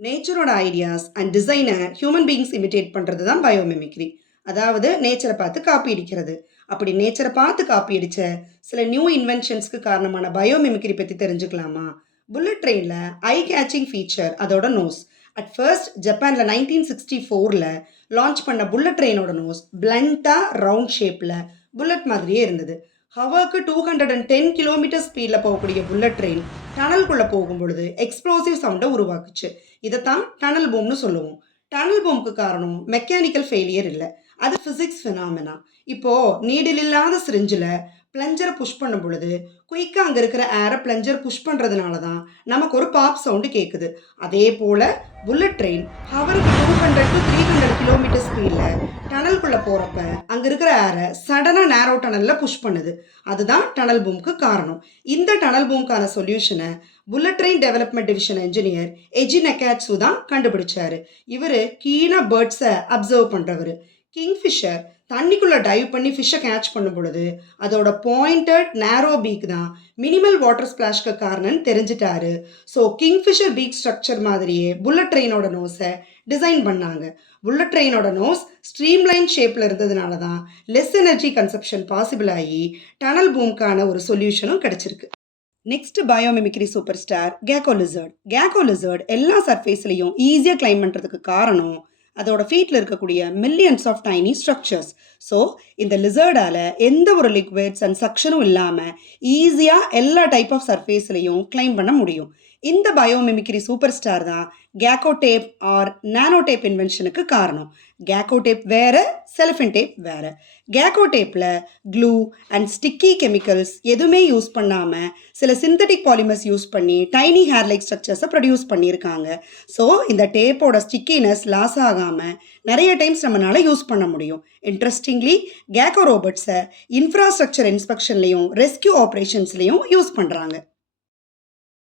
நேச்சரோட ideas and டிசைனை human beings imitate பண்ணுறது தான் பயோமிமிக்ரி. அதாவது நேச்சரை பார்த்து காப்பி அடிக்கிறது. அப்படி நேச்சரை பார்த்து காப்பி அடித்த சில நியூ இன்வென்ஷன்ஸ்க்கு காரணமான பயோமிமிக்ரி பற்றி தெரிஞ்சுக்கலாமா? புல்லட் ட்ரெயினில் ஐ கேச்சிங் ஃபீச்சர் அதோட நோஸ். அட் ஃபர்ஸ்ட் ஜப்பானில் 1964 லான்ச் பண்ண புல்லட் ட்ரெயினோட நோஸ் பிளண்ட்டாக ரவுண்ட் ஷேப்பில் புல்லட் மாதிரியே இருந்தது. ஹவருக்கு 210 கிலோமீட்டர் ஸ்பீடில் போகக்கூடிய புல்லட் ட்ரெயின் டனல்குள்ளே போகும் பொழுது எக்ஸ்ப்ளோசிவ் சவுண்டை உருவாக்குச்சு. இதைத்தான் டனல் பூம்னு சொல்லுவோம். டனல் பூம்க்கு காரணம் மெக்கானிக்கல் ஃபெயிலியர் இல்லை, அது ஃபிசிக்ஸ் ஃபினாமினா. இப்போது நீடில் இல்லாத சிரிஞ்சில் பிளஞ்சரை புஷ் பண்ணும் பொழுது குயிக்காக அங்கே இருக்கிற ஏரை பிளஞ்சர் புஷ் பண்ணுறதுனால தான் நமக்கு ஒரு பாப் சவுண்டு கேட்குது. அதே போல் புல்லட் ட்ரெயின் ஹவருக்கு 200 to 300 கிலோமீட்டர் ஸ்பீடில் டனல்குள்ளே போகிறப்ப அங்கே இருக்கிற ஏரை சடனாக நேரோ டனலில் புஷ் பண்ணுது. அதுதான் டனல் பூம்க்கு காரணம். இந்த டனல் பூம்க்கான சொல்யூஷனை bullet train development division engineer Eiji Nakatsu தான் கண்டுபிடிச்சாரு. இவர் கீழே பேர்ட்ஸை அப்சர்வ் பண்ணுறவர். கிங்ஃபிஷர் தண்ணிக்குள்ளே டைவ் பண்ணி ஃபிஷ்ஷை கேட்ச் பண்ணும் பொழுது அதோட பாயிண்டட் நேரோ பீக் தான் மினிமல் வாட்டர் ஸ்பிளாஷ்க்கு காரணம்னு தெரிஞ்சிட்டாரு. ஸோ கிங்ஃபிஷர் பீக் ஸ்ட்ரக்சர் மாதிரியே புல்லட் ட்ரெயினோட நோஸை டிசைன் பண்ணாங்க. புல்லட் ட்ரெயினோட நோஸ் ஸ்ட்ரீம்லைன் ஷேப்பில் இருந்ததுனால தான் லெஸ் எனர்ஜி கன்சப்ஷன் பாசிபிள் ஆகி டனல் பூம்க்கான ஒரு சொல்யூஷனும் கிடச்சிருக்கு. Next biomimicry super star gecko lizard. Gecko lizard எல்லா சர்ஃபேஸ்லையும் ஈஸியாக கிளைம் பண்ணுறதுக்கு காரணம் அதோட ஃபீட்டில் இருக்கக்கூடிய millions of tiny structures. So இந்த லிசர்டால் எந்த ஒரு லிக்விட்ஸ் அண்ட் சக்ஷனும் இல்லாமல் ஈஸியாக எல்லா டைப் ஆஃப் சர்ஃபேஸ்லையும் கிளைம் பண்ண முடியும். இந்த பயோமிமிக்ரி சூப்பர் ஸ்டார் தான் கேக்கோ டேப் ஆர் நானோ டேப் இன்வென்ஷனுக்கு காரணம். கேக்கோ டேப் வேறு, செலஃபின் டேப் வேறு. கேக்கோ டேப்பில் க்ளூ அண்ட் ஸ்டிக்கி கெமிக்கல்ஸ் எதுவுமே யூஸ் பண்ணாமல் சில சிந்தட்டிக் பாலிமர்ஸ் யூஸ் பண்ணி டைனி ஹேர் லைக் ஸ்ட்ரக்சர்ஸை ப்ரொடியூஸ் பண்ணியிருக்காங்க. ஸோ இந்த டேப்போட ஸ்டிக்கினஸ் லாஸ் ஆகாமல் நிறைய டைம்ஸ் நம்மளால் யூஸ் பண்ண முடியும். இன்ட்ரெஸ்டிங்லி கேக்கோ ரோபோட்ஸை இன்ஃப்ராஸ்ட்ரக்சர் இன்ஸ்பெக்ஷன்லேயும் ரெஸ்கியூ ஆப்ரேஷன்ஸ்லேயும் யூஸ் பண்ணுறாங்க.